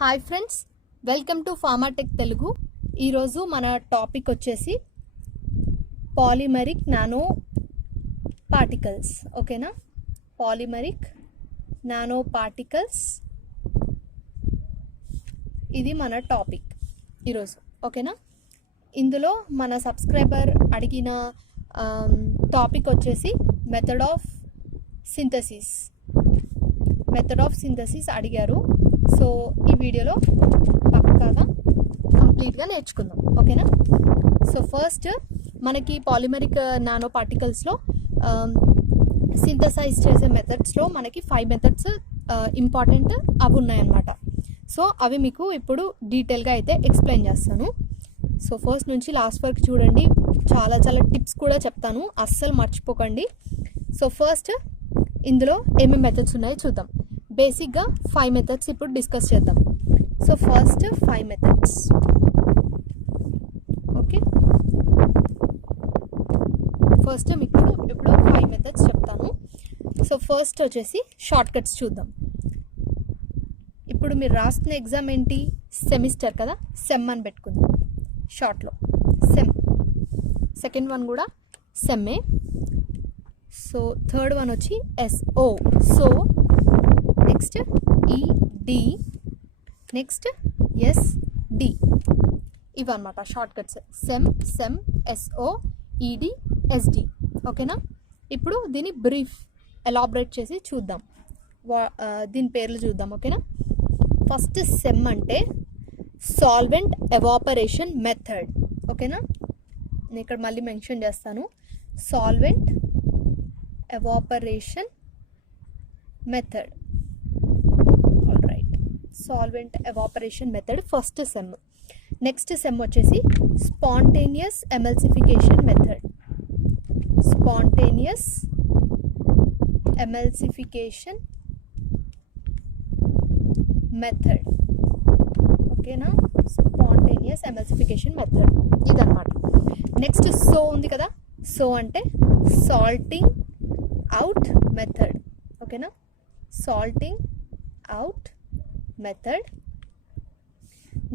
Hi friends, welcome to Pharmatech Telugu. ఈరోజు మన topic వచ్చేసి పాలిమరిక్ నానో పార్టికల్స్. ఓకేనా? పాలిమరిక్ నానో పార్టికల్స్ ఇది మన టాపిక్ ఈరోజు. ఓకేనా? ఇందులో మన సబ్స్క్రైబర్ అడిగిన టాపిక్ వచ్చేసి మెథడ్ ఆఫ్ సింథసిస్ అడిగారు. సో ఈ వీడియోలో పక్కాగా కంప్లీట్గా నేర్చుకుందాం. ఓకేనా? సో ఫస్ట్ మనకి పాలిమరిక్ నానో పార్టికల్స్లో సింథసైజ్ చేసే మెథడ్స్లో మనకి 5 మెథడ్స్ ఇంపార్టెంట్ అవి ఉన్నాయన్నమాట. సో అవి మీకు ఇప్పుడు డీటెయిల్గా అయితే ఎక్స్ప్లెయిన్ చేస్తాను. సో ఫస్ట్ నుంచి లాస్ట్ వరకు చూడండి, చాలా టిప్స్ కూడా చెప్తాను, అస్సలు మర్చిపోకండి. సో ఫస్ట్ ఇందులో ఏమేమి మెథడ్స్ ఉన్నాయో చూద్దాం. బేసిక్గా 5 మెథడ్స్ ఇప్పుడు డిస్కస్ చేద్దాం. So first 5 methods. Okay, first మీకు ఇప్పుడు 5 మెథడ్స్ చెప్తాను. సో ఫస్ట్ వచ్చేసి షార్ట్ కట్స్ చూద్దాం. ఇప్పుడు మీరు రాస్తున్న ఎగ్జామ్ ఏంటి? సెమిస్టర్ కదా, సెమ్ అని పెట్టుకుందాం షార్ట్లో. సెమ్. సెకండ్ వన్ కూడా సెమ్మే. సో థర్డ్ వన్ వచ్చి ఎస్ఓ. సో నెక్స్ట్ ఈడి, నెక్స్ట్ ఎస్డి. ఇవన్నమాట షార్ట్ కట్స్. సెమ్, ఎస్ఓ, ఈడి, ఎస్డి. ఓకేనా? ఇప్పుడు దీన్ని బ్రీఫ్ ఎలాబరేట్ చేసి చూద్దాం, దీని పేర్లు చూద్దాం. ఓకేనా? ఫస్ట్ సెమ్ అంటే సాల్వెంట్ ఎవాపరేషన్ మెథడ్. ఓకేనా? నేను ఇక్కడ మళ్ళీ మెన్షన్ చేస్తాను, solvent evaporation method. Solvent evaporation method first SEM. Next SEM వచ్చేసి spontaneous emulsification method. Spontaneous emulsification method. ఓకేనా? స్పాంటేనియస్ ఎమల్సిఫికేషన్ మెథడ్ ఇదన్నమాట. నెక్స్ట్ సో ఉంది కదా, సో అంటే సాల్టింగ్ అవుట్ మెథడ్. ఓకేనా? Salting out method.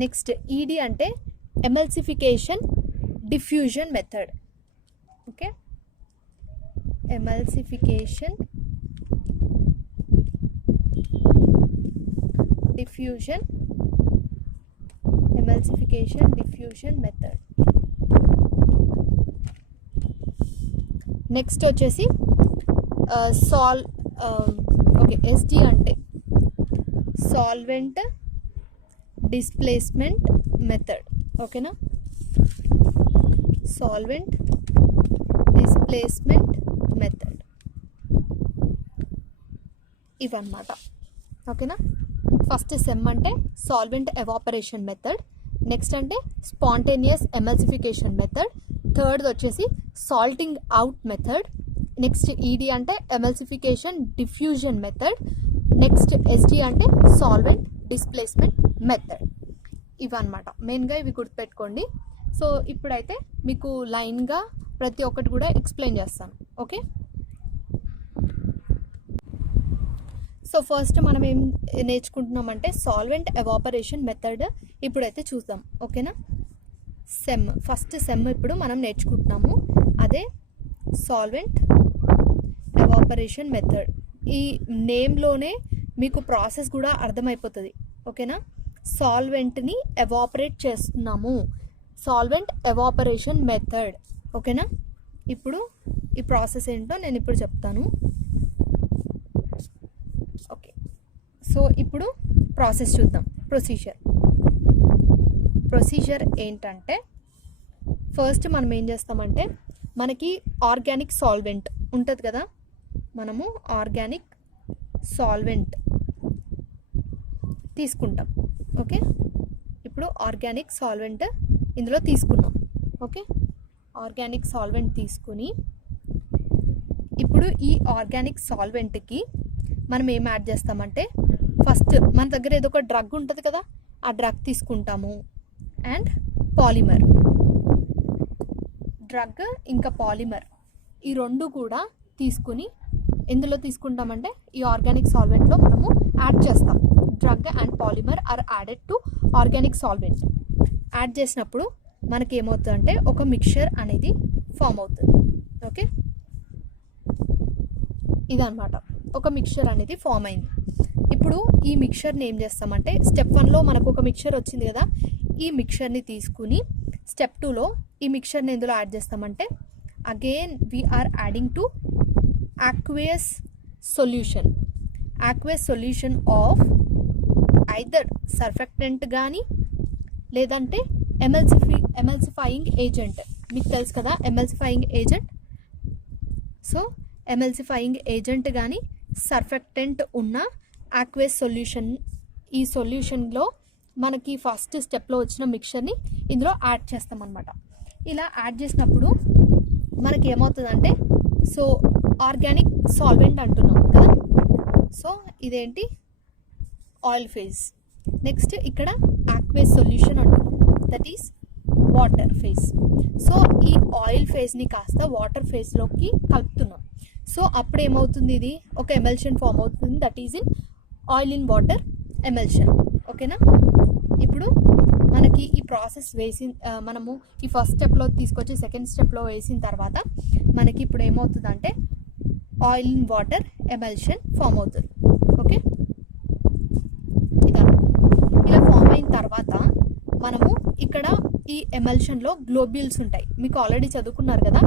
Next ED అంటే emulsification diffusion method. Okay, emulsification diffusion method. Next వచ్చేసి SD అంటే సాల్వెంట్ డిస్ప్లేస్మెంట్ మెథడ్. ఓకేనా? సాల్వెంట్ డిస్ప్లేస్మెంట్ మెథడ్ ఇవన్నమాట. ఓకేనా? ఫస్ట్ సెమ్ అంటే సాల్వెంట్ ఎవాపరేషన్ మెథడ్, నెక్స్ట్ అంటే స్పాంటేనియస్ ఎమల్సిఫికేషన్ మెథడ్, థర్డ్ వచ్చేసి salting out method, next ED అంటే emulsification diffusion method, next SD అంటే సాల్వెంట్ డిస్ప్లేస్మెంట్ మెథడ్. ఇవన్నమాట మెయిన్గా, ఇవి గుర్తుపెట్టుకోండి. సో ఇప్పుడైతే మీకు లైన్గా ప్రతి ఒక్కటి కూడా ఎక్స్ప్లెయిన్ చేస్తాను. ఓకే, సో ఫస్ట్ మనం ఏం నేర్చుకుంటున్నామంటే సాల్వెంట్ ఎవాపరేషన్ మెథడ్ ఇప్పుడైతే చూద్దాం. ఓకేనా? సెమ్, ఫస్ట్ సెమ్ ఇప్పుడు మనం నేర్చుకుంటున్నాము, అదే సాల్వెంట్ ఎవాపరేషన్ మెథడ్. ఈ నేమ్లోనే మీకు ప్రాసెస్ కూడా అర్థమైపోతుంది. ఓకేనా? సాల్వెంట్ని ఎవాపరేట్ చేస్తున్నాము, సాల్వెంట్ ఎవాపరేషన్ మెథడ్. ఓకేనా? ఇప్పుడు ఈ ప్రాసెస్ ఏంటో నేను ఇప్పుడు చెప్తాను. ఓకే, సో ఇప్పుడు ప్రాసెస్ చూద్దాం. ప్రొసీజర్ ఏంటంటే ఫస్ట్ మనం ఏం చేస్తామంటే, మనకి ఆర్గానిక్ సాల్వెంట్ ఉంటుంది కదా, మనము ఆర్గానిక్ సాల్వెంట్ తీసుకుంటాం. ఓకే, ఇప్పుడు ఆర్గానిక్ సాల్వెంట్ ఇందులో తీసుకున్నాం. ఓకే, ఆర్గానిక్ సాల్వెంట్ తీసుకుని ఇప్పుడు ఈ ఆర్గానిక్ సాల్వెంట్కి మనం ఏం యాడ్ చేస్తామంటే, ఫస్ట్ మన దగ్గర ఏదో ఒక డ్రగ్ ఉంటుంది కదా, ఆ డ్రగ్ తీసుకుంటాము, అండ్ పాలిమర్. డ్రగ్ ఇంకా పాలిమర్ ఈ రెండు కూడా తీసుకుని ఎందులో తీసుకుంటామంటే ఈ ఆర్గానిక్ సాల్వెంట్లో మనము యాడ్ చేస్తాం. Drug drug and polymer are added to organic solvent. Add చేసినప్పుడు మనకి ఏమవుతుందంటే ఒక మిక్చర్ అనేది ఫామ్ అవుతుంది. ఓకే, ఇదన్నమాట ఒక మిక్చర్ అనేది ఫామ్ అయింది. ఇప్పుడు ఈ మిక్చర్ని ఏం చేస్తామంటే స్టెప్ 1లో మనకు ఒక మిక్చర్ వచ్చింది కదా, ఈ మిక్చర్ని తీసుకుని స్టెప్ 2లో ఈ మిక్చర్ని ఎందులో యాడ్ చేస్తామంటే again we're adding to aqueous solution of either surfactant కానీ లేదంటే ఎమల్సిఫైయింగ్ ఏజెంట్. మీకు తెలుసు కదా emulsifying agent. So emulsifying agent కానీ సర్ఫెక్టెంట్ ఉన్న aqueous సొల్యూషన్, ఈ సొల్యూషన్లో మనకి ఫస్ట్ స్టెప్లో వచ్చిన మిక్చర్ని ఇందులో యాడ్ చేస్తాం అన్నమాట. ఇలా యాడ్ చేసినప్పుడు మనకి ఏమవుతుందంటే సో ఆర్గానిక్ సాల్వెంట్ అంటున్నాం కదా, సో ఇదేంటి ఆయిల్ ఫేజ్. నెక్స్ట్ ఇక్కడ aqueous సొల్యూషన్ అంటున్నాం, that is water phase. So ఈ ఆయిల్ ఫేజ్ని కాస్త వాటర్ ఫేజ్లోకి కలుపుతున్నాం. సో అప్పుడు ఏమవుతుంది, ఇది ఒక ఎమల్షన్ ఫామ్ అవుతుంది, that is in oil in water emulsion. ఓకేనా, ఇప్పుడు మనకి ఈ ప్రాసెస్ మనము ఈ ఫస్ట్ స్టెప్లో తీసుకొచ్చి సెకండ్ స్టెప్లో వేసిన తర్వాత మనకి ఇప్పుడు ఏమవుతుందంటే oil in water emulsion form అవుతుంది. ఓకే, ఇలా ఫామ్ అయిన తర్వాత మనము ఇక్కడ ఈ ఎమల్షన్లో గ్లోబ్యూల్స్ ఉంటాయి, మీకు ఆల్రెడీ చదువుకున్నారు కదా.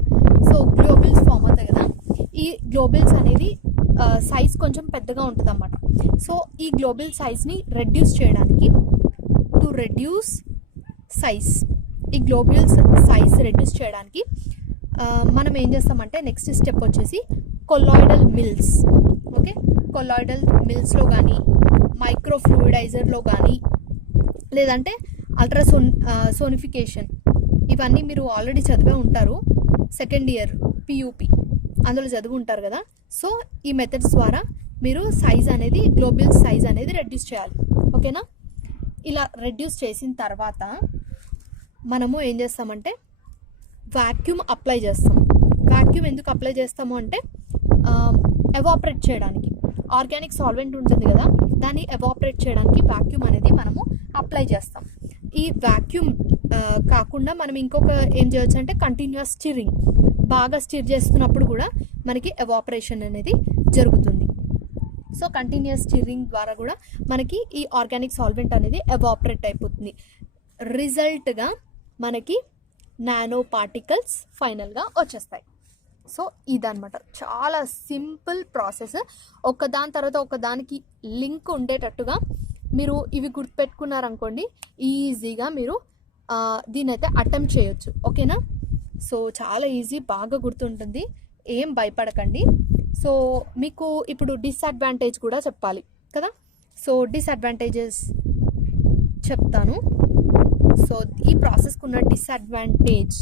సో గ్లోబ్యూల్స్ ఫామ్ అవుతాయి కదా, ఈ గ్లోబ్యూల్స్ అనేది సైజ్ కొంచెం పెద్దగా ఉంటుంది అన్నమాట. సో ఈ గ్లోబల్ సైజ్ని రెడ్యూస్ చేయడానికి టు రెడ్యూస్ సైజ్, ఈ గ్లోబ్యూల్స్ సైజ్ రెడ్యూస్ చేయడానికి మనం ఏం చేస్తామంటే నెక్స్ట్ స్టెప్ వచ్చేసి కొల్లాయిడల్ మిల్స్. ఓకే, కొల్లాయిడల్ మిల్స్లో కానీ మైక్రోఫ్లూయిడైజర్లో కానీ లేదంటే సోనిఫికేషన్, ఇవన్నీ మీరు ఆల్రెడీ చదివే ఉంటారు, సెకండ్ ఇయర్ పియూపి అందులో చదివి ఉంటారు కదా. సో ఈ మెథడ్స్ ద్వారా మీరు సైజ్ అనేది గ్లోబల్ సైజ్ అనేది రెడ్యూస్ చేయాలి. ఓకేనా, ఇలా రెడ్యూస్ చేసిన తర్వాత మనము ఏం చేస్తామంటే వాక్యూమ్ అప్లై చేస్తాం. వాక్యూమ్ ఎందుకు అప్లై చేస్తాము అంటే ఎవాపరేట్ చేయడానికి, ఆర్గానిక్ సాల్వెంట్ ఉంటుంది కదా దాన్ని ఎవాపరేట్ చేయడానికి వాక్యూమ్ అనేది మనము అప్లై చేస్తాం. ఈ వాక్యూమ్ కాకుండా మనం ఇంకొక ఏం చేయొచ్చు అంటే కంటిన్యూస్ స్టిరింగ్, బాగా స్టిర్ చేస్తున్నప్పుడు కూడా మనకి ఎవాపరేషన్ అనేది జరుగుతుంది. సో కంటిన్యూస్ స్టిరింగ్ ద్వారా కూడా మనకి ఈ ఆర్గానిక్ సాల్వెంట్ అనేది ఎవాపరేట్ అయిపోతుంది. రిజల్ట్గా మనకి నానో పార్టికల్స్ ఫైనల్గా వచ్చేస్తాయి. సో ఇదన్నమాట చాలా సింపుల్ ప్రాసెస్. ఒకదాని తర్వాత ఒకదానికి లింక్ ఉండేటట్టుగా మీరు ఇవి గుర్తుపెట్టుకున్నారనుకోండి, ఈజీగా మీరు దీని అయితే అటెంప్ట్ చేయొచ్చు. ఓకేనా, సో చాలా ఈజీ, బాగా గుర్తుంటుంది, ఏం భయపడకండి. సో మీకు ఇప్పుడు డిసడ్వాంటేజ్ కూడా చెప్పాలి కదా, సో డిసడ్వాంటేజెస్ చెప్తాను. సో ఈ ప్రాసెస్కి ఉన్న డిసడ్వాంటేజ్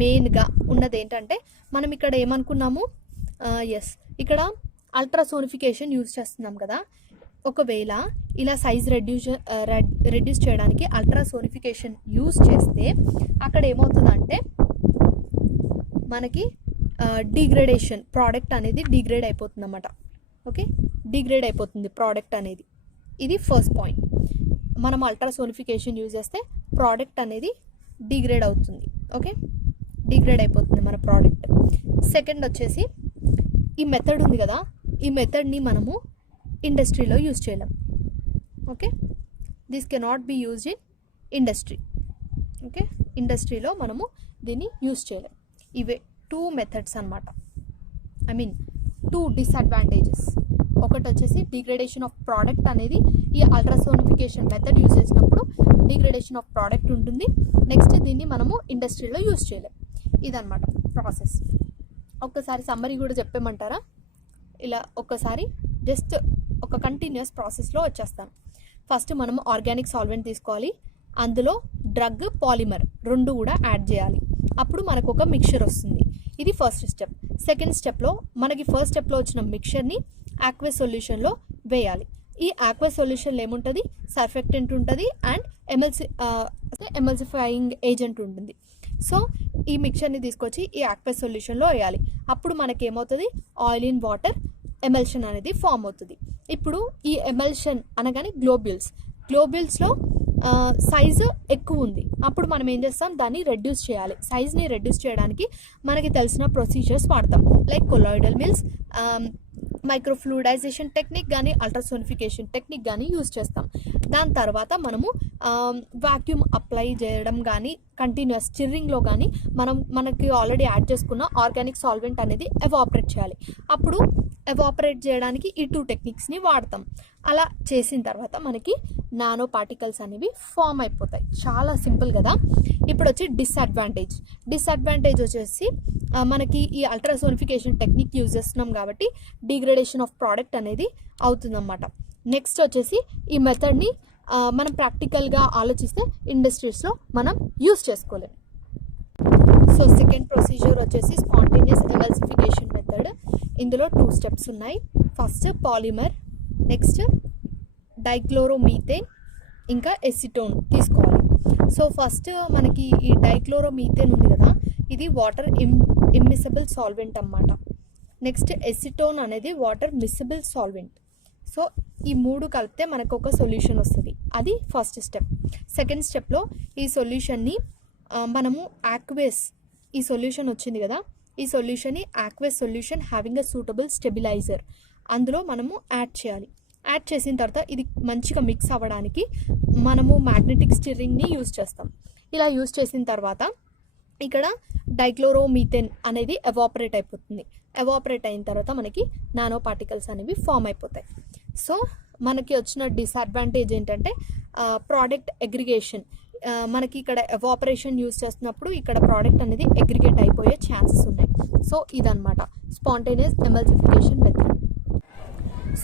మెయిన్గా ఉన్నది ఏంటంటే మనం ఇక్కడ ఏమనుకున్నాము, ఇక్కడ అల్ట్రాసోనిఫికేషన్ యూజ్ చేస్తున్నాం కదా. ఒకవేళ ఇలా సైజ్ రెడ్యూస్ చేయడానికి అల్ట్రాసోనిఫికేషన్ యూజ్ చేస్తే అక్కడ ఏమవుతుందంటే మనకి డిగ్రేడేషన్, ప్రోడక్ట్ అనేది డిగ్రేడ్ అయిపోతుంది అన్నమాట. ఓకే, డిగ్రేడ్ అయిపోతుంది ప్రోడక్ట్ అనేది, ఇది ఫస్ట్ పాయింట్. మనం అల్ట్రాసోనిఫికేషన్ యూజ్ చేస్తే ప్రోడక్ట్ అనేది డిగ్రేడ్ అవుతుంది. ఓకే, డిగ్రేడ్ అయిపోతుంది మన ప్రోడక్ట్. సెకండ్ వచ్చేసి ఈ మెథడ్ ఉంది కదా, ఈ మెథడ్ని మనము ఇండస్ట్రీలో యూజ్ చేయలేం. Okay, this cannot be used in industry. Okay, ఇండస్ట్రీలో మనము దీన్ని యూజ్ చేయలేం. ఇవే 2 మెథడ్స్ అన్నమాట, ఐ మీన్ 2 డిసడ్వాంటేజెస్. ఒకటి వచ్చేసి డిగ్రేడేషన్ ఆఫ్ ప్రోడక్ట్ అనేది ఈ అల్ట్రాసోనిఫికేషన్ మెథడ్ యూజ్ చేసినప్పుడు డిగ్రేడేషన్ ఆఫ్ ప్రోడక్ట్ ఉంటుంది. నెక్స్ట్ దీన్ని మనము ఇండస్ట్రీలో యూజ్ చేయలేం. ఇదన్నమాట ప్రాసెస్. ఒక్కసారి సమ్మరీ కూడా చెప్పేమంటారా? ఇలా ఒక్కసారి జస్ట్ ఒక కంటిన్యూస్ ప్రాసెస్లో వచ్చేస్తాను. ఫస్ట్ మనము ఆర్గానిక్ సాల్వెంట్ తీసుకోవాలి, అందులో డ్రగ్ పాలిమర్ 2 కూడా యాడ్ చేయాలి, అప్పుడు మనకు ఒక మిక్చర్ వస్తుంది. ఇది ఫస్ట్ స్టెప్. సెకండ్ స్టెప్లో మనకి ఫస్ట్ స్టెప్లో వచ్చిన మిక్చర్ని ఆక్వస్ సొల్యూషన్లో వేయాలి. ఈ ఆక్వస్ సొల్యూషన్లో ఏముంటుంది, సర్ఫెక్టెంట్ ఉంటుంది అండ్ ఎమల్సిఫైయింగ్ ఏజెంట్ ఉంటుంది. సో ఈ మిక్చర్ని తీసుకొచ్చి ఈ ఆక్వస్ సొల్యూషన్లో వేయాలి, అప్పుడు మనకి ఏమవుతుంది, ఆయిల్ ఇన్ వాటర్ ఎమల్షన్ అనేది ఫామ్ అవుతుంది. ఇప్పుడు ఈ ఎమల్షన్ అనగానే గ్లోబ్యూల్స్లో సైజు ఎక్కువ ఉంది. అప్పుడు మనం ఏం చేస్తాం, దాన్ని రెడ్యూస్ చేయాలి. సైజ్ని రెడ్యూస్ చేయడానికి మనకి తెలిసిన ప్రొసీజర్స్ వాడతాం. లైక్ కొలాయిడల్ మిల్స్, మైక్రోఫ్లూయిడైజేషన్ టెక్నిక్ కానీ అల్ట్రాసోనిఫికేషన్ టెక్నిక్ కానీ యూజ్ చేస్తాం. దాని తర్వాత మనము వాక్యూమ్ అప్లై చేయడం కానీ కంటిన్యూస్ స్టిర్రింగ్లో కానీ మనకి ఆల్రెడీ యాడ్ చేసుకున్న ఆర్గానిక్ సాల్వెంట్ అనేది ఎవాపరేట్ చేయాలి. అప్పుడు ఎవాపరేట్ చేయడానికి ఈ 2 టెక్నిక్స్ని వాడతాం. అలా చేసిన తర్వాత మనకి నానో పార్టికల్స్ అనేవి ఫామ్ అయిపోతాయి. చాలా సింపుల్ కదా. ఇప్పుడు వచ్చి డిసడ్వాంటేజ్ వచ్చేసి మనకి ఈ అల్ట్రాసోనిఫికేషన్ టెక్నిక్ యూజ్ చేస్తున్నాం కాబట్టి డిగ్రేడేషన్ ఆఫ్ ప్రోడక్ట్ అనేది అవుతుందన్నమాట. నెక్స్ట్ వచ్చేసి ఈ మెథడ్ని మనం ప్రాక్టికల్గా ఆలోచిస్తే ఇండస్ట్రీస్లో మనం యూజ్ చేసుకోలేం. సో సెకండ్ ప్రొసీజర్ వచ్చేసి స్పాంటేనియస్ ఎమల్సిఫికేషన్ మెథడ్. ఇందులో 2 స్టెప్స్ ఉన్నాయి. ఫస్ట్ పాలిమర్, నెక్స్ట్ డైక్లోరోమీథేన్, ఇంకా ఎసిటోన్ తీసుకోవాలి. సో ఫస్ట్ మనకి ఈ డైక్లోరోమీథేన్ ఉంది కదా, ఇది వాటర్ ఇమ్మిసిబుల్ సాల్వెంట్ అన్నమాట. నెక్స్ట్ ఎసిటోన్ అనేది వాటర్ మిసిబుల్ సాల్వెంట్. సో ఈ 3 కలిపితే మనకు ఒక సొల్యూషన్ వస్తుంది. అది ఫస్ట్ స్టెప్. సెకండ్ స్టెప్లో ఈ సొల్యూషన్ని మనము ఈ సొల్యూషన్ వచ్చింది కదా, ఈ సొల్యూషన్ని aqueous solution having a suitable stabiliser అందులో మనము యాడ్ చేయాలి. యాడ్ చేసిన తర్వాత ఇది మంచిగా మిక్స్ అవ్వడానికి మనము మ్యాగ్నెటిక్ స్టిర్రింగ్ని యూజ్ చేస్తాం. ఇలా యూజ్ చేసిన తర్వాత ఇక్కడ డైక్లోరోమీథేన్ అనేది ఎవాపరేట్ అయిపోతుంది. ఎవాపరేట్ అయిన తర్వాత మనకి నానో పార్టికల్స్ అనేవి ఫామ్ అయిపోతాయి. సో మనకి వచ్చిన డిసడ్వాంటేజ్ ఏంటంటే ప్రోడక్ట్ అగ్రిగేషన్. మనకి ఇక్కడ ఎవాపరేషన్ యూజ్ చేస్తున్నప్పుడు ఇక్కడ ప్రోడక్ట్ అనేది అగ్రిగేట్ అయిపోయే ఛాన్సెస్ ఉన్నాయి. సో ఇదన్నమాట spontaneous emulsification method.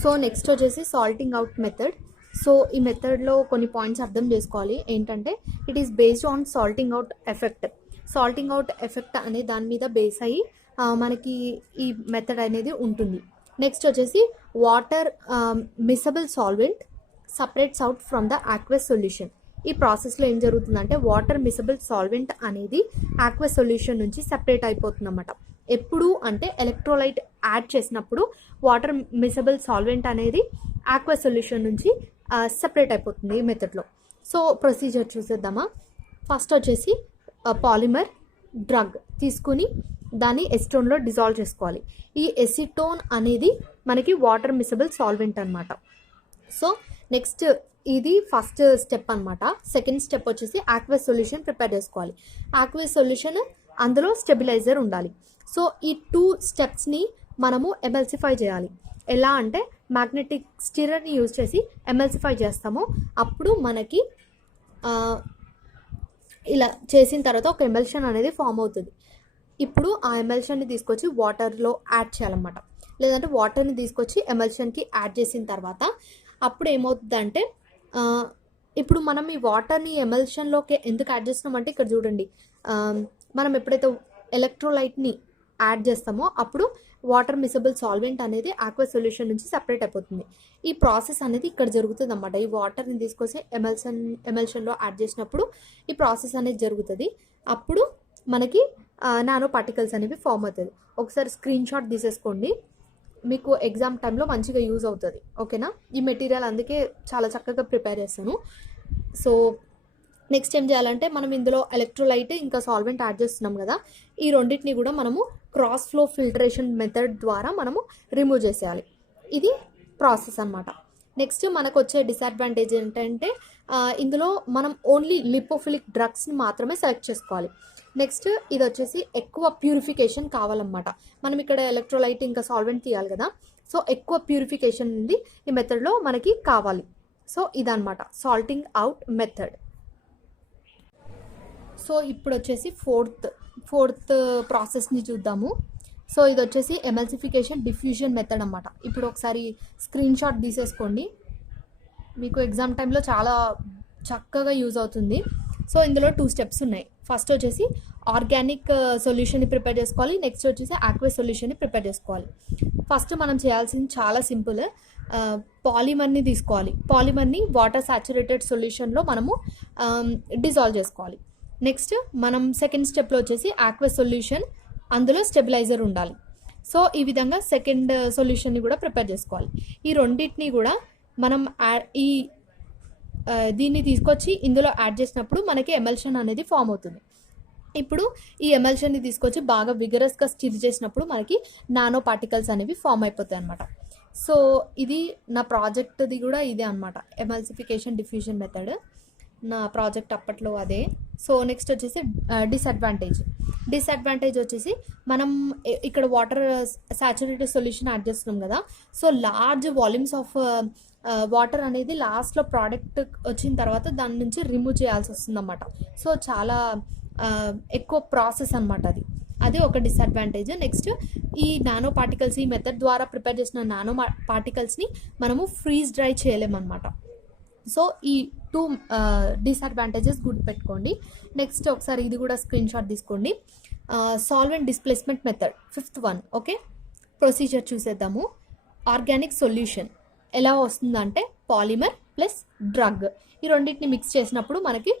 So next వచ్చేసి సాల్టింగ్ అవుట్ మెథడ్. సో ఈ మెథడ్లో కొన్ని పాయింట్స్ అర్థం చేసుకోవాలి. ఏంటంటే it is based on salting out effect అనే దాని మీద బేస్ అయ్యి మనకి ఈ మెథడ్ అనేది ఉంటుంది. నెక్స్ట్ వచ్చేసి water miscible solvent separates out from the aqueous solution. ఈ ప్రాసెస్లో ఏం జరుగుతుందంటే వాటర్ మిసబుల్ సాల్వెంట్ అనేది ఆక్వస్ సొల్యూషన్ నుంచి సపరేట్ అయిపోతుంది అన్నమాట. ఎప్పుడు అంటే ఎలక్ట్రోలైట్ యాడ్ చేసినప్పుడు వాటర్ మిసబుల్ సాల్వెంట్ అనేది ఆక్వస్ సొల్యూషన్ నుంచి సపరేట్ అయిపోతుంది ఈ మెథడ్లో. సో ప్రొసీజర్ చూసేద్దామా. ఫస్ట్ వచ్చేసి పాలిమర్ డ్రగ్ తీసుకుని దాన్ని ఎసిటోన్లో డిజాల్వ్ చేసుకోవాలి. ఈ ఎసిటోన్ అనేది మనకి వాటర్ మిసబుల్ సాల్వెంట్ అనమాట. సో నెక్స్ట్ ఇది ఫస్ట్ స్టెప్ అనమాట. సెకండ్ స్టెప్ వచ్చేసి ఆక్వస్ సొల్యూషన్ ప్రిపేర్ చేసుకోవాలి. ఆక్వస్ సొల్యూషన్ అందులో స్టెబిలైజర్ ఉండాలి. సో ఈ 2 స్టెప్స్ని మనము ఎమల్సిఫై చేయాలి. ఎలా అంటే మ్యాగ్నెటిక్ స్టిరర్ని యూజ్ చేసి ఎమల్సిఫై చేస్తాము. అప్పుడు మనకి ఇలా చేసిన తర్వాత ఒక ఎమల్షన్ అనేది ఫామ్ అవుతుంది. ఇప్పుడు ఆ ఎమల్షన్ని తీసుకొచ్చి వాటర్లో యాడ్ చేయాలన్నమాట. లేదంటే వాటర్ని తీసుకొచ్చి ఎమల్షన్కి యాడ్ చేసిన తర్వాత అప్పుడు ఏమవుతుందంటే ఇప్పుడు మనం ఈ వాటర్ని ఎమల్షన్లోకి ఎందుకు యాడ్ చేస్తున్నామంటే ఇక్కడ చూడండి, మనం ఎప్పుడైతే ఎలక్ట్రోలైట్ని యాడ్ చేస్తామో అప్పుడు వాటర్ మిసబుల్ సాల్వెంట్ అనేది ఆక్వస్ సొల్యూషన్ నుంచి సపరేట్ అయిపోతుంది. ఈ ప్రాసెస్ అనేది ఇక్కడ జరుగుతుంది అన్నమాట. ఈ వాటర్ని తీసుకొచ్చి ఎమల్షన్లో యాడ్ చేసినప్పుడు ఈ ప్రాసెస్ అనేది జరుగుతుంది. అప్పుడు మనకి నానో పార్టికల్స్ అనేవి ఫామ్ అవుతుంది. ఒకసారి స్క్రీన్ షాట్ తీసేసుకోండి, మీకు ఎగ్జామ్ టైంలో మంచిగా యూజ్ అవుతుంది. ఓకేనా. ఈ మెటీరియల్ అందుకే చాలా చక్కగా ప్రిపేర్ చేస్తాను. సో నెక్స్ట్ ఏం చేయాలంటే మనం ఇందులో ఎలక్ట్రోలైట్ ఇంకా సాల్వెంట్ యాడ్ చేస్తున్నాం కదా, ఈ రెండింటిని కూడా మనము క్రాస్ ఫ్లో ఫిల్టరేషన్ మెథడ్ ద్వారా మనము రిమూవ్ చేసేయాలి. ఇది ప్రాసెస్ అన్నమాట. నెక్స్ట్ మనకు వచ్చే డిసడ్వాంటేజ్ ఏంటంటే ఇందులో మనం ఓన్లీ లిపోఫిలిక్ డ్రగ్స్ని మాత్రమే సెలెక్ట్ చేసుకోవాలి. నెక్స్ట్ ఇది వచ్చేసి ఎక్కువ ప్యూరిఫికేషన్ కావాలన్నమాట. మనం ఇక్కడ ఎలక్ట్రోలైట్ ఇంకా సాల్వెంట్ తీయాలి కదా, సో ఎక్కువ ప్యూరిఫికేషన్ ఉంది ఈ మెథడ్లో మనకి కావాలి. సో ఇదన్నమాట సాల్టింగ్ అవుట్ మెథడ్. సో ఇప్పుడు వచ్చేసి ఫోర్త్ ప్రాసెస్ని చూద్దాము. సో ఇది వచ్చేసి ఎమల్సిఫికేషన్ డిఫ్యూజన్ మెథడ్ అన్నమాట. ఇప్పుడు ఒకసారి స్క్రీన్ షాట్ తీసేసుకోండి, మీకు ఎగ్జామ్ టైంలో చాలా చక్కగా యూజ్ అవుతుంది. సో ఇందులో 2 స్టెప్స్ ఉన్నాయి. ఫస్ట్ వచ్చేసి ఆర్గానిక్ సొల్యూషన్ని ప్రిపేర్ చేసుకోవాలి. నెక్స్ట్ వచ్చేసి ఆక్వస్ సొల్యూషన్ని ప్రిపేర్ చేసుకోవాలి. ఫస్ట్ మనం చేయాల్సింది చాలా సింపుల్, పాలిమర్ని తీసుకోవాలి. పాలిమర్ని వాటర్ సాచురేటెడ్ సొల్యూషన్లో మనము డిజాల్వ్ చేసుకోవాలి. నెక్స్ట్ మనం సెకండ్ స్టెప్లో వచ్చేసి ఆక్వస్ సొల్యూషన్, అందులో స్టెబిలైజర్ ఉండాలి. సో ఈ విధంగా సెకండ్ సొల్యూషన్ని కూడా ప్రిపేర్ చేసుకోవాలి. ఈ రెండింటిని కూడా మనం దీన్ని తీసుకొచ్చి ఇందులో యాడ్ చేసినప్పుడు మనకి ఎమల్షన్ అనేది ఫామ్ అవుతుంది. ఇప్పుడు ఈ ఎమల్షన్ని తీసుకొచ్చి బాగా విగరస్గా స్టిర్ చేసినప్పుడు మనకి నానో పార్టికల్స్ అనేవి ఫామ్ అయిపోతాయి అనమాట. సో ఇది నా ప్రాజెక్ట్ది కూడా ఇదే అనమాట, ఎమల్సిఫికేషన్ డిఫ్యూజన్ మెథడ్. నా ప్రాజెక్ట్ అప్పట్లో అదే. సో నెక్స్ట్ వచ్చేసి డిసడ్వాంటేజ్ వచ్చేసి మనం ఇక్కడ వాటర్ సాచురేటెడ్ సొల్యూషన్ యాడ్ చేస్తున్నాం కదా. So large volumes of water అనేది లాస్ట్లో ప్రోడక్ట్ వచ్చిన తర్వాత దాని నుంచి రిమూవ్ చేయాల్సి వస్తుంది అన్నమాట. సో చాలా ఎక్కువ ప్రాసెస్ అనమాట అది ఒక డిసడ్వాంటేజ్. నెక్స్ట్ ఈ నానో పార్టికల్స్, ఈ మెథడ్ ద్వారా ప్రిపేర్ చేసిన నానో పార్టికల్స్ని మనము ఫ్రీజ్ డ్రై చేయలేమన్నమాట. సో ఈ 2 డిసడ్వాంటేజెస్ గుర్తుపెట్టుకోండి. నెక్స్ట్ ఒకసారి ఇది కూడా స్క్రీన్ షాట్ తీసుకోండి. Solvent displacement method 5th one. Okay, procedure చూసేద్దాము. ఆర్గానిక్ సొల్యూషన్ ఎలా వస్తుందంటే పాలిమర్ ప్లస్ డ్రగ్, ఈ రెండింటిని మిక్స్ చేసినప్పుడు మనకి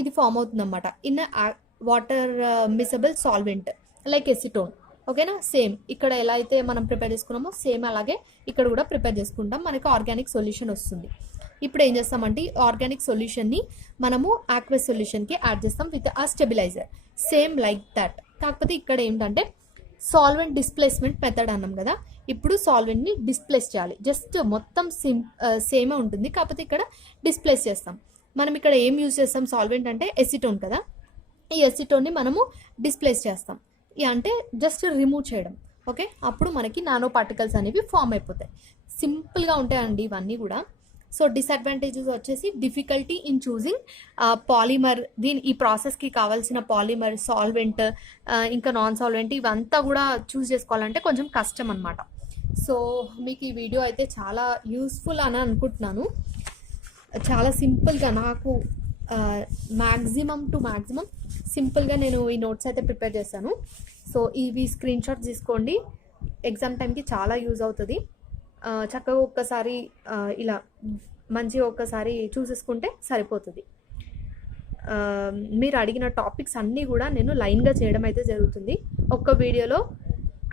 ఇది ఫామ్ అవుతుందన్నమాట in water miscible solvent like acetone. ఓకేనా, సేమ్ ఇక్కడ ఎలా అయితే మనం ప్రిపేర్ చేసుకున్నామో సేమ్ అలాగే ఇక్కడ కూడా ప్రిపేర్ చేసుకుంటాం, మనకి ఆర్గానిక్ సొల్యూషన్ వస్తుంది. ఇప్పుడు ఏం చేస్తామంటే ఆర్గానిక్ సొల్యూషన్ని మనము ఆక్వస్ సొల్యూషన్కి యాడ్ చేస్తాం విత్ ఆ స్టెబిలైజర్, సేమ్ లైక్ దట్. కాకపోతే ఇక్కడ ఏంటంటే సాల్వెంట్ డిస్ప్లేస్మెంట్ మెథడ్ అన్నాం కదా, ఇప్పుడు సాల్వెంట్ని డిస్ప్లేస్ చేయాలి. జస్ట్ మొత్తం సేమే ఉంటుంది, కాకపోతే ఇక్కడ డిస్ప్లేస్ చేస్తాం. మనం ఇక్కడ ఏం యూజ్ చేస్తాం, సాల్వెంట్ అంటే ఎసిటోన్ కదా, ఈ ఎసిటోన్ని మనము డిస్ప్లేస్ చేస్తాం, అంటే జస్ట్ రిమూవ్ చేయడం. ఓకే, అప్పుడు మనకి నానో పార్టికల్స్ అనేవి ఫామ్ అయిపోతాయి. సింపుల్గా ఉంటాయండి ఇవన్నీ కూడా. సో డిసడ్వాంటేజెస్ వచ్చేసి డిఫికల్టీ ఇన్ చూసింగ్ పాలిమర్, ఈ ప్రాసెస్కి కావాల్సిన పాలిమర్, సాల్వెంట్, ఇంకా నాన్ సాల్వెంట్ ఇవంతా కూడా చూస్ చేసుకోవాలంటే కొంచెం కష్టం అనమాట. సో మీకు ఈ వీడియో అయితే చాలా యూస్ఫుల్ అని అనుకుంటున్నాను. చాలా సింపుల్గా నాకు మ్యాక్సిమం సింపుల్గా నేను ఈ నోట్స్ అయితే ప్రిపేర్ చేశాను. సో ఇవి స్క్రీన్ షాట్స్ తీసుకోండి, ఎగ్జామ్ టైంకి చాలా యూజ్ అవుతుంది. చక్కగా ఒక్కసారి ఇలా మంచిగా ఒక్కసారి చూసేసుకుంటే సరిపోతుంది. మీరు అడిగిన టాపిక్స్ అన్నీ కూడా నేను లైన్గా చేయడం అయితే జరుగుతుంది. ఒక్క వీడియోలో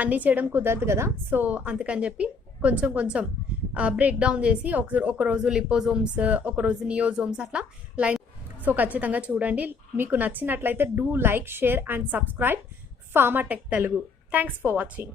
అన్నీ చేయడం కుదరదు కదా, సో అందుకని చెప్పి కొంచెం బ్రేక్ డౌన్ చేసి ఒకరోజు లిపోజోమ్స్, ఒకరోజు నియోజోమ్స్ అట్లా లైన్. సో ఖచ్చితంగా చూడండి. మీకు నచ్చినట్లయితే do like, share and subscribe pharma tech Telugu. Thanks for watching.